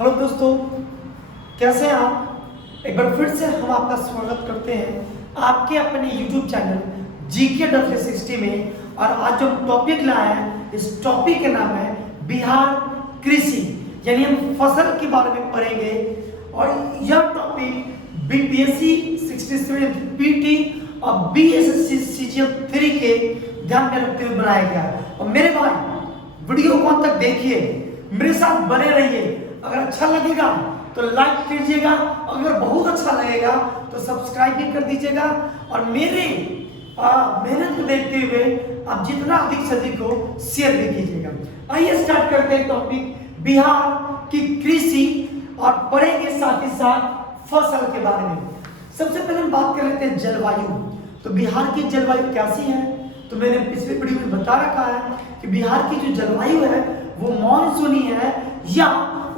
Hello दोस्तों, कैसे हैं आप? एक बार फिर से हम आपका स्वागत करते हैं आपके अपने YouTube चैनल GK 360 में। और आज जो टॉपिक लाया है, इस टॉपिक का नाम है बिहार कृषि, यानी हम फसल के बारे में पढ़ेंगे। और यह टॉपिक BPSC 67 PT और BSSC CGL 3 के ध्यान में रखते हुए बनाया गया है। और मेरे भाई, वीडियो को अंत तक देखिए, मेरे साथ बने रहिए। अगर अच्छा लगेगा तो लाइक कीजिएगा, अगर बहुत अच्छा लगेगा तो सब्सक्राइब भी कर दीजिएगा। और मेरे मेहनत को देखते हुए आप जितना अधिक से अधिक हो शेयर भी कीजिएगा। आइए स्टार्ट करते हैं टॉपिक बिहार की कृषि और पढ़ेंगे साथ ही साथ फसल के बारे में। सबसे पहले हम बात कर लेते हैं जलवायु। तो बिहार की जलवायु कैसी है? तो मैंने पिछले वीडियो में बता रखा है कि बिहार की जो जलवायु है वो मानसूनी है या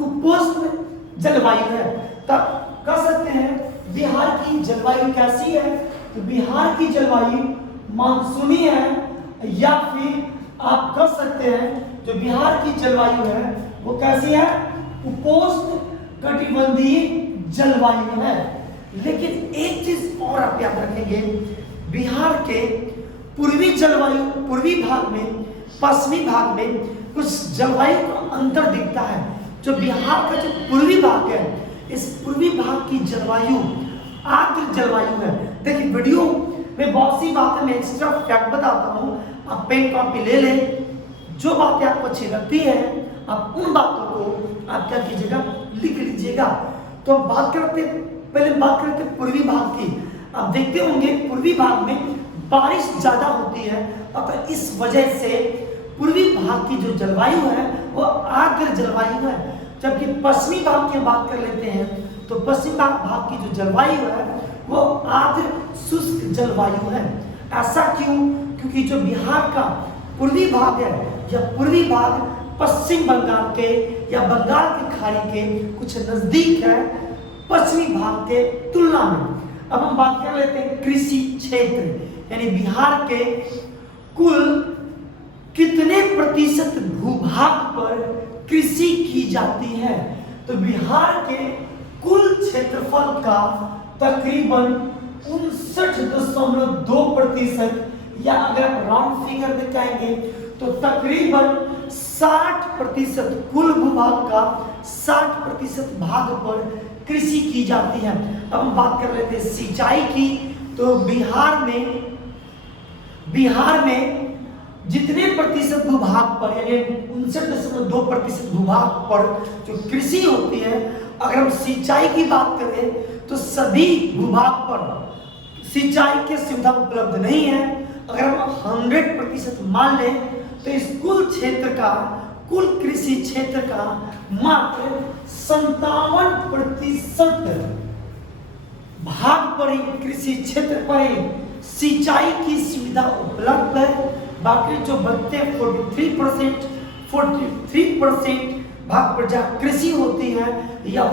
उपोष्ण जलवायु है। तब कह सकते हैं बिहार की जलवायु कैसी है? तो बिहार की जलवायु मानसूनी है, या फिर आप कह सकते हैं जो बिहार की जलवायु है वो कैसी है? उपोष्ण कटिबंधीय जलवायु है। लेकिन एक चीज और आप याद रखेंगे, बिहार के पूर्वी जलवायु, पूर्वी भाग में, पश्चिमी भाग में कुछ जलवायु का अंतर दिखता है। जो बिहार का जो पूर्वी भाग है, इस पूर्वी भाग की जलवायु आर्द्र जलवायु है। देखिए वीडियो में बहुत सी बातें मैं एक्स्ट्रा फैक्ट बताता हूँ, आप पेन कॉपी ले लें। जो बातें आपको अच्छी लगती है आप उन बातों को आप क्या कीजिएगा, लिख लीजिएगा। तो हम बात करते, पहले बात करते पूर्वी भाग की। आप देखते होंगे पूर्वी भाग में बारिश ज्यादा होती है, और इस वजह से पूर्वी भाग की जो जलवायु है वो आर्द्र जलवायु है। जबकि पश्चिमी भाग की बात कर लेते हैं तो पश्चिमी भाग की जो जलवायु है वो आर्द्र शुष्क जलवायु है। ऐसा क्यों? क्योंकि जो बिहार का पूर्वी भाग है, यह पूर्वी भाग पश्चिम बंगाल के या बंगाल की खाड़ी के कुछ नजदीक है पश्चिमी भाग के तुलना में। अब हम बात कर लेते हैं कृषि क्षेत्र, यानी बिहार के कुल कितने प्रतिशत भूभाग पर कृषि की जाती है? तो बिहार के कुल क्षेत्रफल का तकरीबन 59.2%, या अगर आप राउंड फिगर में कहेंगे तो तकरीबन 60% कुल भूभाग का 60% भाग पर कृषि की जाती है। अब हम बात कर लेते हैं सिंचाई की। तो बिहार में जितने प्रतिशत भूभाग पर, यानी 59.2% भूभाग पर जो कृषि होती है, अगर हम सिंचाई की बात करें तो सभी भूभाग पर सिंचाई की सुविधा उपलब्ध नहीं है। अगर हम 100% मान लें तो इस कुल क्षेत्र का, कुल कृषि क्षेत्र का मात्र 57% भाग पर ही, कृषि क्षेत्र पर ही सिंचाई की सुविधा उपलब्ध है। बाकी जो बचते 43% भाग पर जहाँ कृषि होती है या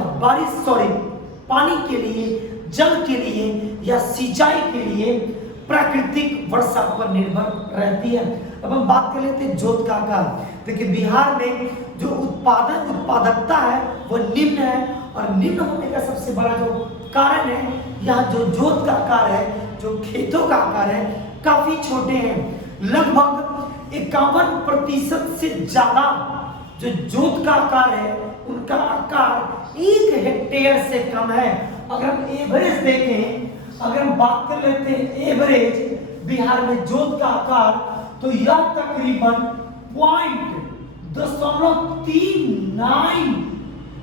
पानी के लिए, जल के लिए या सिंचाई के लिए प्राकृतिक वर्षा पर निर्भर रहती है। अब हम बात कर लेते हैं जोत का आकार। देखिए बिहार में जो उत्पादकता है वो निम्न है, और निम्न होने का सबसे बड़ा जो कारण है, यहाँ जो जोत का आकार है, जो खेतों का आकार है, काफी छोटे हैं। लगभग 51% से ज्यादा जो जोत का आकार है उनका आकार 1 हेक्टेयर से कम है। अगर हम एवरेज देखें, अगर हम बात कर लेते हैं एवरेज बिहार में जोत का आकार, तो यह तकरीबन 0.39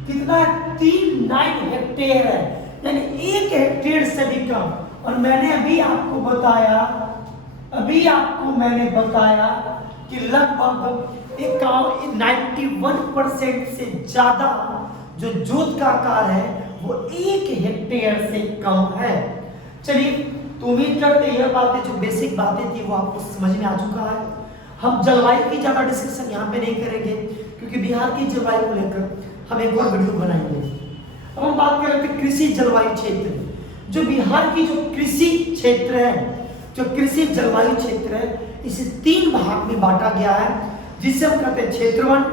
कितना 39 हेक्टेयर है, यानी 1 हेक्टेयर से भी कम। और मैंने अभी आपको बताया कि लगभग 91% से ज्यादा जो जोत का आकार है वो 1 हेक्टेयर से कम है। चलिए, तो उम्मीद करते हैं यह बातें, जो बेसिक बातें थी वो आपको समझ में आ चुका है। हम जलवायु की ज्यादा डिस्कशन यहाँ पे नहीं करेंगे, क्योंकि बिहार की जलवायु को लेकर हम एक और वीडियो बनाएंगे। अब हम बात कर रहे थे कृषि जलवायु क्षेत्र। जो बिहार की जो कृषि क्षेत्र है, जो कृषि जलवायु क्षेत्र है, इसे 3 भाग में बांटा गया है, जिसे हम कहते हैं क्षेत्र 1,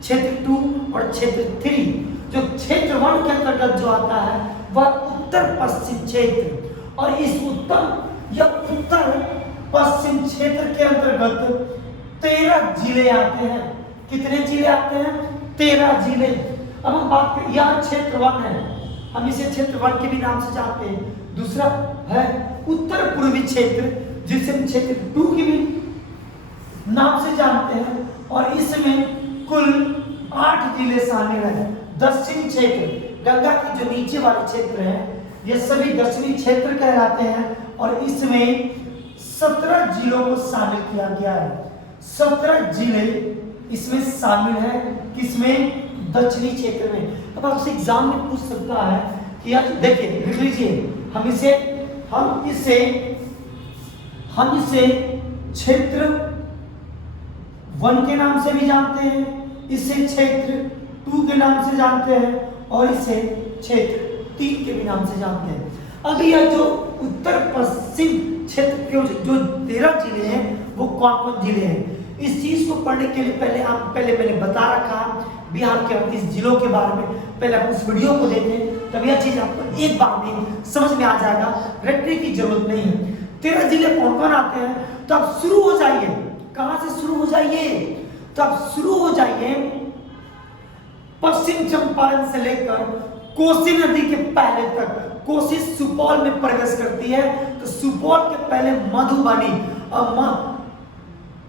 क्षेत्र 2 और क्षेत्र 3। जो क्षेत्र 1 के अंतर्गत जो आता है वह उत्तर पश्चिम क्षेत्र, और इस उत्तर पश्चिम क्षेत्र के अंतर्गत 13 जिले आते हैं। कितने जिले आते हैं? 13 जिले। अब हम बात करें, यह क्षेत्र 1 है, हम इसे क्षेत्र 1 के भी नाम से जानते हैं। दूसरा है उत्तर पूर्वी क्षेत्र, जिसे हम क्षेत्र 2 के भी नाम से जानते हैं, और इसमें कुल 8 जिले शामिल हैं। दक्षिण क्षेत्र, गंगा की जो नीचे वाले क्षेत्र हैं, ये सभी दक्षिणी क्षेत्र कहलाते हैं, और इसमें 17 जिलों को शामिल किया गया है। 17 जिले इसमें शामिल है, किसमें? दक्षिणी क्षेत्र में। अब आपसे एग्जाम में पूछ सकता है कि यार देखिए, लिख लीजिए, हम इसे क्षेत्र 1 के नाम से भी जानते हैं, इसे क्षेत्र 2 के नाम से जानते हैं, और इसे क्षेत्र 3 के भी नाम से जानते हैं। अब यह जो उत्तर पश्चिम क्षेत्र के जो 13 जिले हैं वो कौन कौन जिले हैं, इस चीज को पढ़ने के लिए पहले मैंने बता रखा बिहार के 38 जिलों के बारे में। पहले आप उस वीडियो को देखें, तब यह चीज आपको एक बार में समझ में आ जाएगा, रटने की जरूरत नहीं है। 13 जिले कौन कौन आते हैं, तो आप शुरू हो जाइए। कहां से शुरू हो जाइए? तो आप शुरू हो जाइए पश्चिम चंपारण से लेकर कोसी नदी के पहले तक। कोसी सुपौल में प्रवेश करती है, तो सुपौल के पहले मधुबनी, और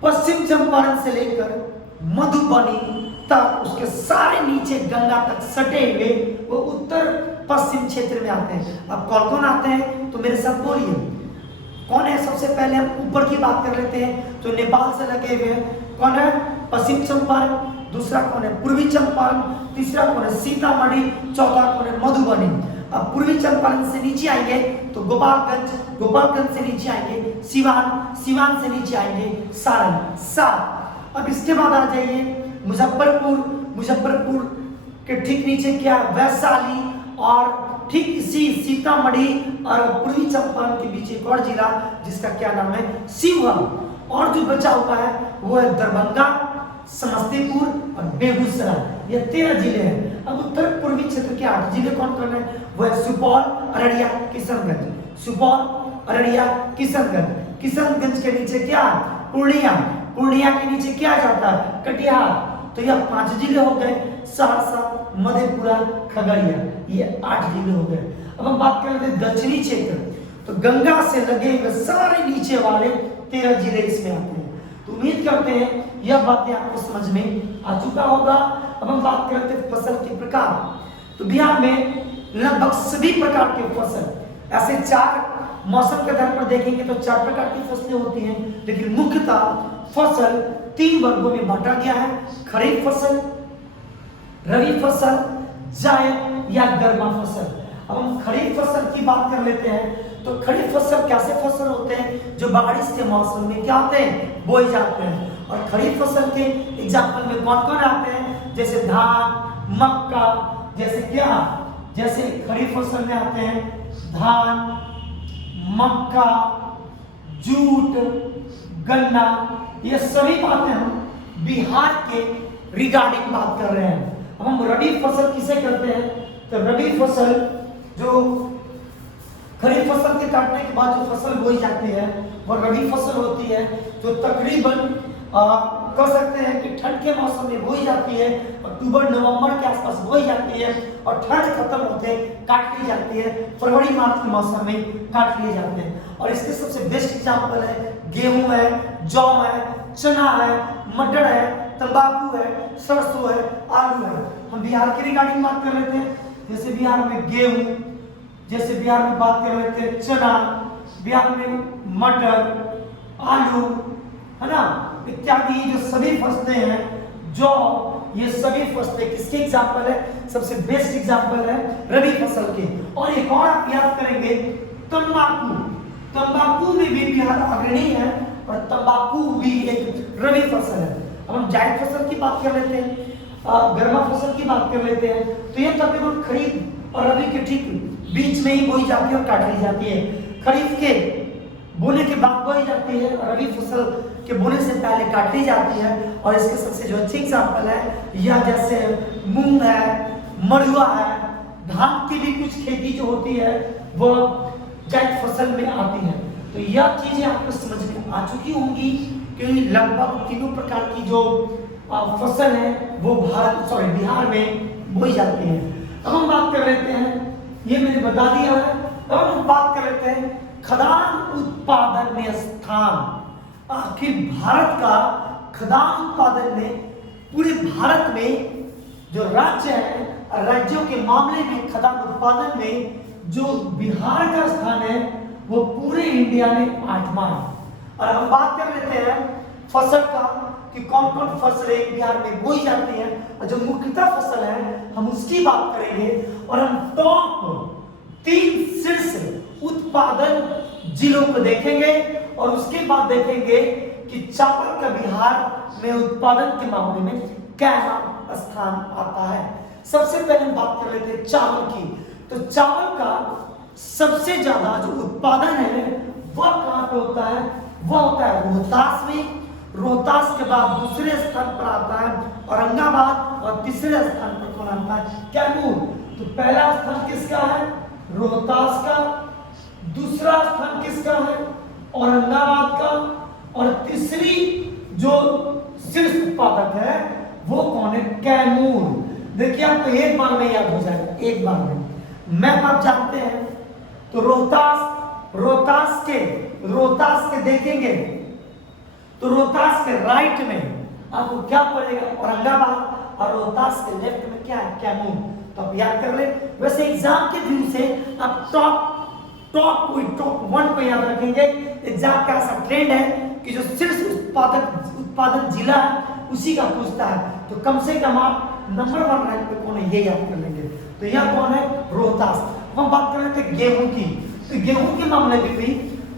पश्चिम चंपारण से लेकर मधुबनी तक उसके सारे नीचे गंगा तक सटे हुए वो उत्तर पश्चिम क्षेत्र में आते हैं। अब कौन कौन आते हैं, तो मेरे साथ बोलिए कौन है। सबसे पहले हम ऊपर की बात कर लेते हैं, तो नेपाल से लगे हुए कौन है? पश्चिम चंपारण। दूसरा कौन है? पूर्वी चंपारण। तीसरा कौन है? सीतामढ़ी। चौथा कौन है? मधुबनी। अब पूर्वी चंपारण से नीचे आएंगे तो गोपालगंज से नीचे आएंगे सिवान से नीचे आएंगे सारण। 7। अब इसके बाद आ जाइए मुजफ्फरपुर के ठीक नीचे क्या? वैशाली, और ठीक इसी सीतामढ़ी और पूर्वी चंपारण के बीच एक और जिला जिसका क्या नाम है? शिवहर। और जो बचा हुआ है वो है दरभंगा, समस्तीपुर और बेगूसराय। ये 13 जिले हैं। अब उत्तर पूर्वी क्षेत्र के 8 जिले कौन कौन है? वो है सुपौल, अररिया, किशनगंज। सुपौल, अररिया, किशनगंज। किशनगंज के नीचे क्या? पूर्णिया के नीचे क्या जाता है? कटिहार। तो यह 5 जिले हो गए। सहरसा, मधेपुरा, खगड़िया, ये 8 जिले हो गए। अब हम बात करते हैं दक्षिणी क्षेत्र, तो गंगा से लगे हुए सारे नीचे वाले 13 जिले इसमें आते हैं। तो उम्मीद करते हैं यह बातें आपको समझ में आ चुका होगा। अब हम बात करते हैं फसल के प्रकार। तो बिहार में लगभग सभी प्रकार के फसल, ऐसे 4 मौसम के आधार पर देखेंगे तो 4 प्रकार की फसलें होती हैं, लेकिन मुख्यतः फसल 3 वर्गों में बांटा गया है। खरीफ फसल, रबी फसल, जायद या गर्मा फसल। अब हम खरीफ फसल की बात कर लेते हैं। तो खरीफ फसल कैसे फसल होते हैं? जो बारिश के मौसम में क्या होते हैं? बोए जाते हैं। और खरीफ फसल के एग्जाम्पल में कौन कौन आते हैं? जैसे धान, मक्का, जैसे खरीफ फसल में आते हैं धान, मक्का, जूट, गन्ना। ये सभी बातें हम बिहार के रिगार्डिंग बात कर रहे हैं। अब हम रबी फसल किसे कहते हैं? तो रबी फसल जो खरीफ फसल के काटने के बाद जो फसल बोई जाती है वह रबी फसल होती है, जो तकरीबन कह सकते हैं कि ठंड के मौसम में बोई जाती है, अक्टूबर नवंबर के आसपास बोई जाती है, और ठंड खत्म होते काट ली जाती है, फरवरी मार्च के मौसम में काट लिए जाते हैं। और इसके सबसे बेस्ट एग्जाम्पल है गेहूं है, जौ है, चना है, मटर है, तंबाकू है, सरसों है, आलू है। हम बिहार की रिगार्डिंग बात कर रहे थे, जैसे बिहार में गेहूं, जैसे बिहार में बात कर रहे थे चना, बिहार में मटर, आलू, है ना, इत्यादि जो सभी फसलें हैं, जो ये सभी फसलें किसके एग्जाम्पल है? सबसे बेस्ट एग्जाम्पल है रबी फसल के। और एक और आप याद करेंगे तंबाकू। तंबाकू में भी बिहार अग्रणी है, और तंबाकू भी एक रबी फसल है। अब हम जायद फसल की बात कर लेते हैं, गर्मा फसल की बात कर लेते हैं। तो ये तकरीबन खरीफ और रबी के ठीक बीच में ही बोई जाती है और काट ली जाती है। खरीफ के बोने के बाद बोई जाती है, और रबी फसल के बोने से पहले काट ली जाती है। और इसके सबसे जो अच्छी एग्जाम्पल है, यह जैसे मूंग है, मड़ुआ है, धान की भी कुछ खेती जो होती है वो जायद फसल में आती है। तो यह चीजें आपको समझ में आ चुकी होंगी कि लगभग तीनों प्रकार की जो फसल है वो बिहार में बोई जाती है। अब हम बात कर लेते हैं, ये मैंने बता दिया है। अब हम बात कर लेते हैं खाद्यान्न उत्पादन में स्थान। आखिर भारत का खाद्यान्न उत्पादन में पूरे भारत में जो राज्य है, राज्यों के मामले में खाद्यान्न उत्पादन में जो बिहार का स्थान है वो पूरे इंडिया में 8वां है। और हम बात कर लेते हैं फसल का कि कौन कौन फसलें बिहार में बोई जाती है, और जो मुख्यतः फसल है हम उसकी बात करेंगे। और हम टॉप 3 शीर्ष उत्पादन जिलों को देखेंगे और उसके बाद देखेंगे कि चावल का बिहार में उत्पादन के मामले में क्या स्थान आता है। सबसे पहले हम बात कर लेते हैं चावल की। तो चावल का सबसे ज्यादा जो उत्पादन है वह कहां पे होता है? वह होता है रोहतास में। रोहतास के बाद दूसरे स्थान पर आता है औरंगाबाद, और तीसरे स्थान पर कौन आता है? कैमूर। तो पहला स्थान किसका है? रोहतास का। दूसरा स्थान किसका है? औरंगाबाद का। और तीसरी जो शीर्ष उत्पादक है वो कौन है? कैमूर। देखिए आपको एक बार में याद हो जाएगा, एक बार में। मैप आप जानते हैं तो रोहतास के देखेंगे तो रोहतास के राइट में आपको क्या पड़ेगा? औरंगाबाद। और रोहतास के लेफ्ट में क्या है? कैमूर। तो आप याद कर ले। वैसे एग्जाम के व्यू से आप टॉप 1 को याद रखेंगे। एग्जाम का ऐसा ट्रेंड है कि जो शीर्ष उत्पादन जिला है उसी का पूछता है, तो कम से कम आप नंबर 1 रैंक पे कौन है ये याद कर लेंगे। तो यह कौन है? रोहतास। हम बात कर लेते हैं गेहूं की। तो गेहूं के मामले में भी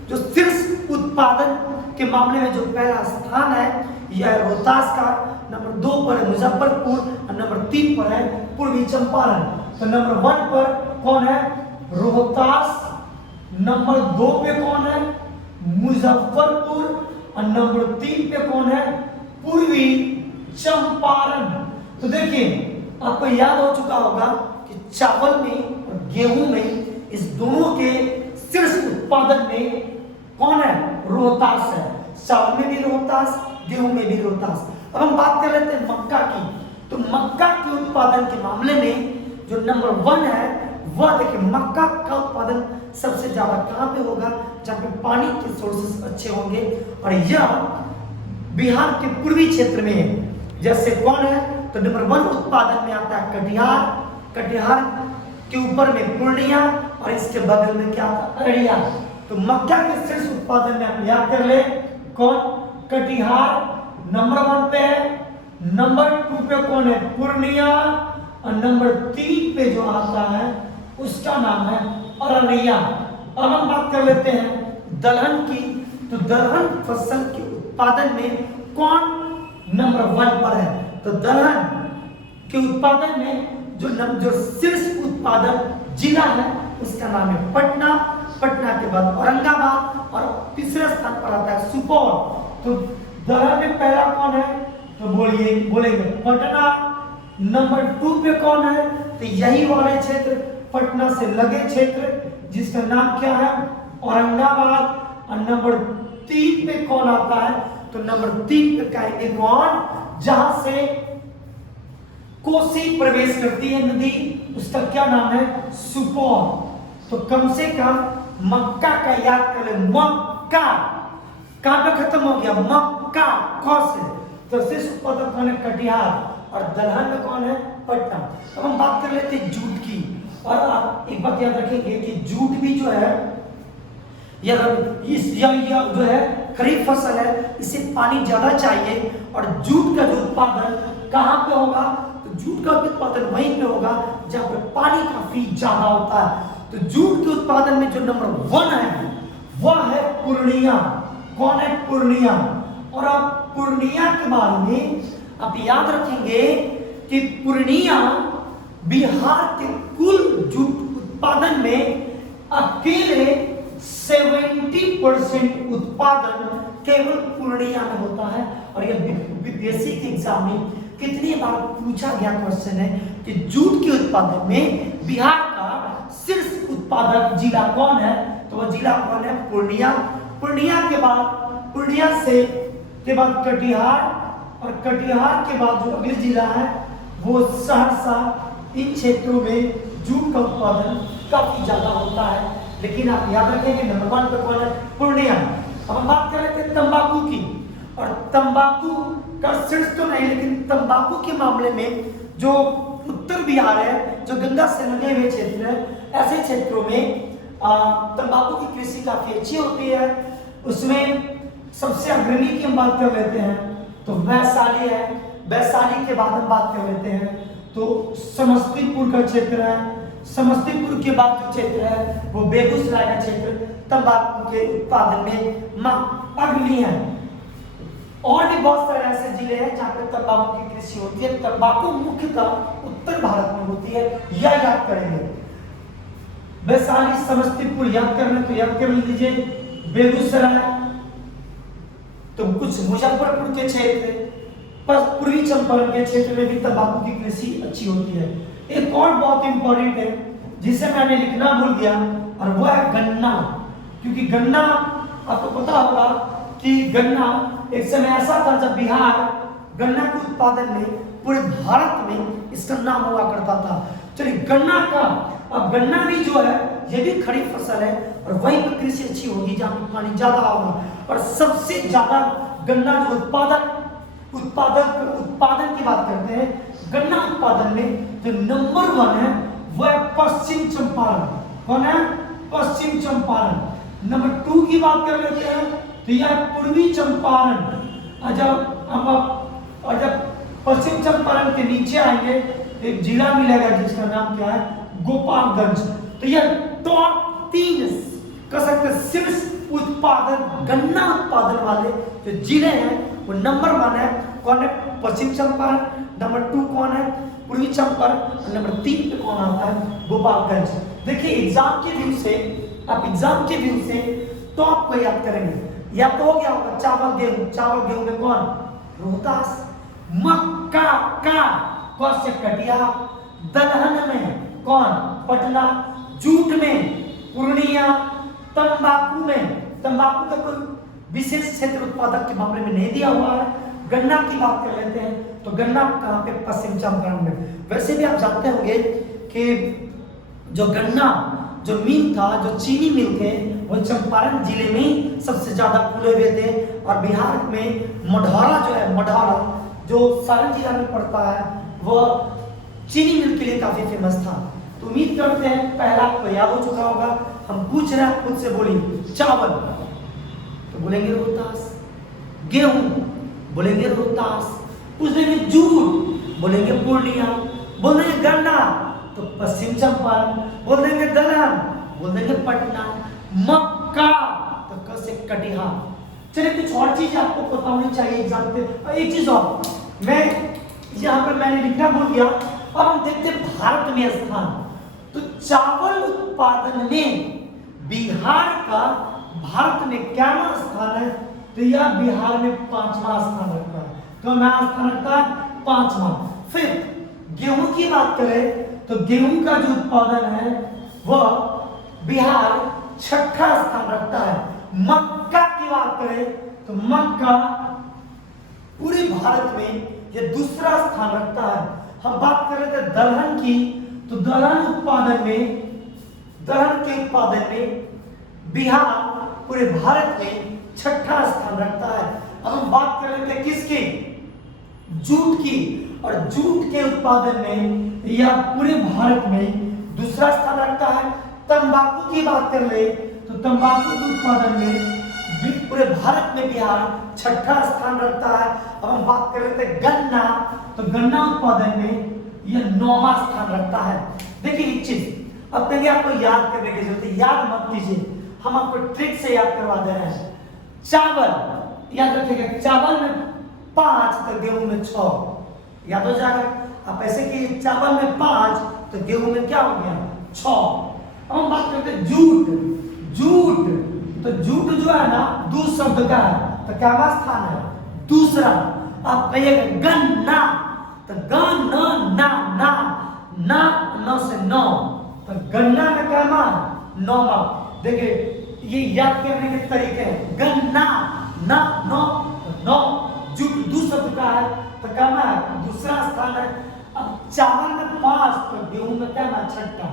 जो शीर्ष उत्पादन के मामले में जो पहला स्थान है यह रोहतास का। नंबर 2 पर है मुजफ्फरपुर और नंबर 3 पर है पूर्वी चंपारण। तो नंबर 1 पर कौन है? रोहतास। नंबर 2 पे कौन है? मुजफ्फरपुर। और नंबर 3 पे कौन है? पूर्वी चंपारण। तो देखिए आपको याद हो चुका होगा कि चावल में और गेहूं में इस दोनों के शीर्ष उत्पादन में कौन है? रोहतास है। चावल में भी रोहतास, गेहूं में भी रोहतास। अब हम बात कर लेते हैं मक्का की। तो मक्का के उत्पादन के मामले में जो नंबर 1 है वह देखिए, मक्का का उत्पादन सबसे ज्यादा कहां पे होगा? जहां पे पानी के सोर्सेस अच्छे होंगे, और यह बिहार के पूर्वी क्षेत्र में है। जैसे कौन है? तो नंबर 1 उत्पादन में आता है कटिहार के ऊपर में पूर्णिया, और इसके बगल में क्या आता है? अररिया। तो मक्का के शीर्ष उत्पादन में आप याद कर ले कौन? कटिहार नंबर 1 पे है। नंबर 2 पे कौन है? पूर्णिया। और नंबर 3 पे जो आता है उसका नाम है अररिया। अब हम बात कर लेते हैं दलहन की। तो दलहन फसल के उत्पादन में कौन नंबर 1 पर है? तो दलहन के उत्पादन में जो शीर्ष उत्पादन जिला है उसका नाम है पटना। पटना के बाद औरंगाबाद, और तीसरे स्थान पर आता है सुपौल। तो दलहन में पहला कौन है? तो बोलेंगे पटना। नंबर 2 पे कौन है? तो यही वाले क्षेत्र, पटना से लगे क्षेत्र जिसका नाम क्या है? औरंगाबाद। और नंबर 3 पे कौन आता है? तो नंबर 3 पे कहेंगे कौन? जहां से कोसी प्रवेश करती है नदी, उसका क्या नाम है? सुपौल। तो कम से कम मक्का का याद कर ले। मक्का कहां पे खत्म हो गया? मक्का क से। तो शीर्ष उत्पादक कौन है? कटिहार। और दलहन में कौन है? पटना। अब हम बात कर लेते हैं जूट की। और आप एक बात याद रखेंगे कि जूट भी जो है यह जो है खरीफ फसल है, इसे पानी ज्यादा चाहिए। और जूट का जो उत्पादन कहां पे होगा? तो जूट का उत्पादन वहीं पे होगा जहां पे पानी काफी ज्यादा होता है। तो जूट के उत्पादन में जो नंबर 1 है वह है पूर्णिया। कौन है? पूर्णिया। और आप पूर्णिया के बारे में आप याद रखेंगे कि पूर्णिया बिहार के कुल जूट उत्पादन में अकेले 70% उत्पादन केवल पूर्णिया में होता है। और यह बीपीएससी के एग्जाम में कितनी बार पूछा गया क्वेश्चन है कि जूट के उत्पादन में बिहार का शीर्ष उत्पादक जिला कौन है, तो वह जिला कौन है, पूर्णिया। पूर्णिया के बाद कटिहार, और कटिहार के बाद जो अगले जिला है वो सहरसा। इन क्षेत्रों में जूट का उत्पादन काफी ज्यादा होता है, लेकिन आप याद रखें कि नंबर 1 पर कौन है, पूर्णिया। अब हम बात कर रहे थे तंबाकू की, और तंबाकू का शीर्ष तो नहीं, लेकिन तंबाकू के मामले में जो उत्तर बिहार है, जो गंगा से लगे हुए क्षेत्र है, ऐसे क्षेत्रों में तंबाकू की कृषि काफी अच्छी होती है। उसमें सबसे अग्रणी की हम बात कर लेते हैं तो वैशाली है। वैशाली के बाद हम बात कर लेते हैं तो समस्तीपुर का क्षेत्र है। समस्तीपुर के बाद जो क्षेत्र है वो बेगूसराय का क्षेत्र तंबाकू के उत्पादन में अग्रणी है। और भी बहुत सारे ऐसे जिले हैं जहाँ पे तंबाकू की कृषि होती है। तंबाकू मुख्यतः उत्तर भारत में होती है, यह याद करेंगे। वैशाली, समस्तीपुर याद करना तो याद कर लीजिए। बेगूसराय, तो कुछ मुजफ्फरपुर के क्षेत्र, पर पूर्वी चंपारण के क्षेत्र में भी तंबाकू की कृषि अच्छी होती है। एक और बहुत इंपॉर्टेंट है जिसे मैंने लिखना भूल गया, और वो है गन्ना। क्योंकि गन्ना आपको पता होगा कि गन्ना एक समय ऐसा था जब बिहार गन्ना के उत्पादन में पूरे भारत में इसका नाम हुआ करता था। चलिए गन्ना का, अब गन्ना भी जो है ये भी खरीफ फसल है, और वहीं पर कृषि अच्छी होगी जहाँ पे पानी ज्यादा होगा। और सबसे ज्यादा गन्ना जो उत्पादन की बात करते हैं, गन्ना उत्पादन में जो नंबर 1 है वो है पश्चिम चंपारण। कौन है, पश्चिम चंपारण। नंबर 2 की बात कर लेते हैं तो यह पूर्वी चंपारण। और जब पश्चिम चंपारण के नीचे आएंगे एक जिला मिलेगा जिसका नाम क्या है, गोपालगंज। तो यह टॉप 3 कह सकते हैं शीर्ष उत्पादन, गन्ना उत्पादन वाले जो जिले हैं वो नंबर 1 है। कौन है, पश्चिम चंपारण। नंबर 2 कौन है, पूर्वी चंपारण। और नंबर 3 पे कौन आता है, गोपालगंज। देखिए एग्जाम के व्यू से तो आपको याद करेंगे, या तो हो गया होगा चावल गेहूं में कौन, रोहतास। मक्का का से कटिहार। दलहन में कौन, पटना। जूट में पूर्णिया। तंबाकू का कोई विशेष क्षेत्र उत्पादक के मामले में नहीं दिया हुआ है। गन्ना की बात कर लेते हैं तो गन्ना कहाँ पे, पश्चिम चंपारण में। वैसे भी आप जानते होंगे कि जो गन्ना जो मिल था, जो चीनी मिल थे, वो चंपारण जिले में सबसे ज्यादा खुले हुए थे। और बिहार में मढ़ौरा जो सारण जिला में पड़ता है, वह चीनी मिल के लिए काफी फेमस था। तो उम्मीद करते हैं पहला आपको याद हो चुका होगा। हम पूछ रहे हैं, खुद से बोलिए। चावल तो बोलेंगे रोहतास, गेहूं बोलेंगे रोहतास, पूछ देंगे जूट बोलेंगे पूर्णिया, बोल देंगे गन्ना तो पश्चिम चंपारण, बोल देंगे दलहन बोल देंगे पटना, मक्का तो कैसे कटिहार। चलिए कुछ और चीज आपको पता होनी चाहिए एग्जाम पे। एक चीज और मैं यहाँ पर मैंने लिखना भूल गया। और हम देखते भारत में स्थान, तो चावल उत्पादन में बिहार का भारत में क्या स्थान है, तो यह बिहार में 5वां स्थान रखता है। तो मैं स्थान रखता है 5वां। फिर गेहूं की बात करें तो गेहूं का जो उत्पादन है वह बिहार 6ठा स्थान रखता है। मक्का की बात करें तो मक्का पूरे भारत में यह दूसरा स्थान रखता है। हम बात कर रहे थे दलहन की, तो दलहन के उत्पादन में बिहार पूरे भारत में 6ठा स्थान रखता है। अब हम बात कर रहे थे किसकी, जूट की, और जूट के उत्पादन में यह पूरे भारत में दूसरा स्थान रखता है। तंबाकू की बात कर ले तो तंबाकू के उत्पादन में पूरे भारत में बिहार 6ठा स्थान रखता है। अब हम बात कर रहे थे गन्ना, तो गन्ना उत्पादन में यह 9वां स्थान रखता है। देखिए एक चीज अब पहले आपको याद करने की जरूरत है, याद मत कीजिए, हम आपको ट्रिक से याद करवा दे रहे हैं। चावल याद रखिएगा, चावल में 5 तो गेहूं में 6, याद हो जाएगा। आप ऐसे कि चावल में 5 तो गेहूं में क्या हो गया, 6। अब हम बात करते हैं जूट, तो जूट जो है ना 2 शब्द का है, तो क्या स्थान है, दूसरा। आप कहिएगा गन्ना, तो ग न ना ना ना नौ से नौ, तो गन्ना में क्या मार नौमा। देखिए ये याद करने के तरीके हैं, गन्ना ना नौ नौ, जो दू शब्द का है तो क्या है दूसरा स्थान है। अब चावल में 5 तो गेहूं में क्या है छठा।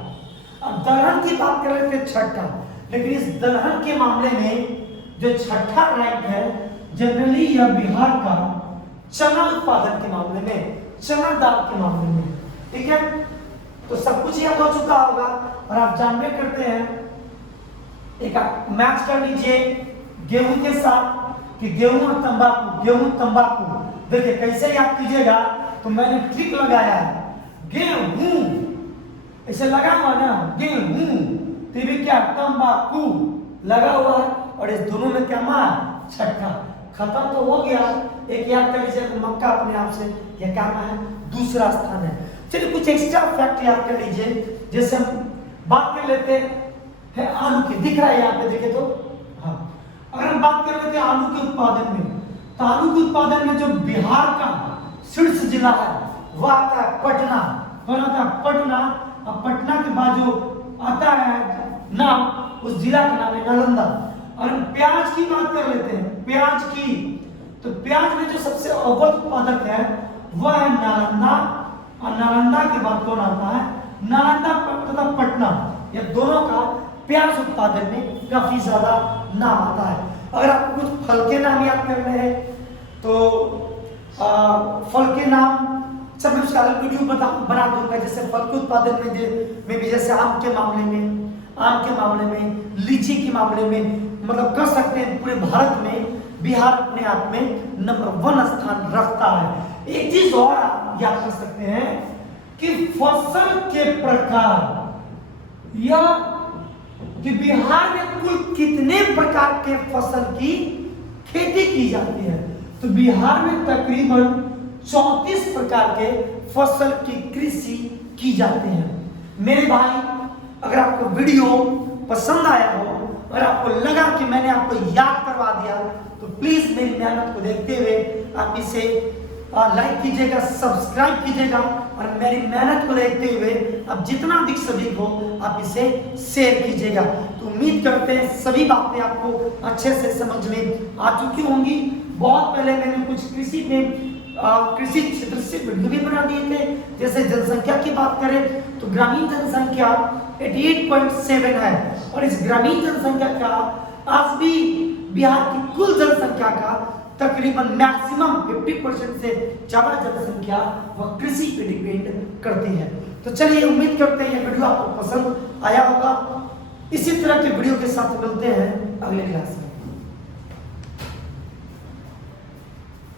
अब दलहन की बात कर रहे थे छठा, लेकिन इस दलहन के मामले में जो छठा रैंक है जनरली यह बिहार का चना उत्पादन के मामले में, चना दाल के मामले में, ठीक है। तो सब कुछ याद हो चुका होगा और आप जानबे करते हैं। एक मैच कर लीजिए गेहूं के साथ कि गेहूं और तंबाकू, गेहूं तंबाकू। देखिए कैसे याद कीजिएगा, तो मैंने ट्रिक लगाया है, गेहूं ऐसे लगा हुआ ना, गेहूं तो भी क्या तंबाकू लगा हुआ है, और इस दोनों में क्या मार छठा। खत्म तो हो गया। एक याद कर लीजिए मक्का अपने आप से यह क्या है दूसरा स्थान है। चलिए कुछ एक्स्ट्रा फैक्ट याद कर लीजिए, जैसे हम बात कर लेते हैं आलू की, दिख रहा है यहाँ पे देखे तो, हाँ। अगर हम बात कर लेते हैं आलू के उत्पादन में, तो आलू के उत्पादन में जो बिहार का शीर्ष जिला है वह आता है पटना। कौन आता है पटना। और पटना के बाद जो आता है नाम, उस जिला का नाम है नालंदा। और हम प्याज की बात कर लेते हैं, प्याज की, तो प्याज में जो सबसे अव्वल उत्पादक है वह है नालंदा। और नालंदा के बाद कौन आता है, नालंदा तथा पटना, ये दोनों का प्याज उत्पादन में काफी ज्यादा नाम आता है। अगर आपको कुछ फल के नाम याद करने हैं तो फल के नाम सब मैं उसका अलग वीडियो बना दूंगा। जैसे फल के उत्पादन में भी जैसे आम के मामले में, लीची के मामले में, मतलब कह सकते हैं पूरे भारत में बिहार अपने आप में नंबर 1 स्थान रखता है। एक चीज और आप याद कर सकते हैं कि फसल के प्रकार या कि बिहार में कुल कितने प्रकार के फसल की खेती की जाती है, तो बिहार में तकरीबन 34 प्रकार के फसल की कृषि की जाती है। मेरे भाई अगर आपको वीडियो पसंद आया हो, अगर आपको लगा कि मैंने आपको याद करवा दिया, तो प्लीज मेरी मेहनत को देखते हुए आप इसे लाइक कीजिएगा, सब्सक्राइब कीजिएगा, और मेरी मेहनत को देखते हुए आप जितना अधिक से अधिक हो आप इसे शेयर कीजिएगा। तो उम्मीद करते हैं सभी बातें आपको अच्छे से समझ में आ चुकी होंगी। बहुत पहले मैंने कुछ कृषि क्षेत्र से वीडियो भी बना दिए थे। जैसे जनसंख्या की बात करें तो ग्रामीण जनसंख्या 88.7 है, और इस ग्रामीण जनसंख्या का आज भी बिहार की कुल जनसंख्या का तकरीबन मैक्सिमम 50% से ज्यादा जनसंख्या वह कृषि पे डिपेंड करती है। तो चलिए उम्मीद करते हैं ये वीडियो आपको पसंद आया होगा। इसी तरह के वीडियो के साथ मिलते हैं अगले क्लास में।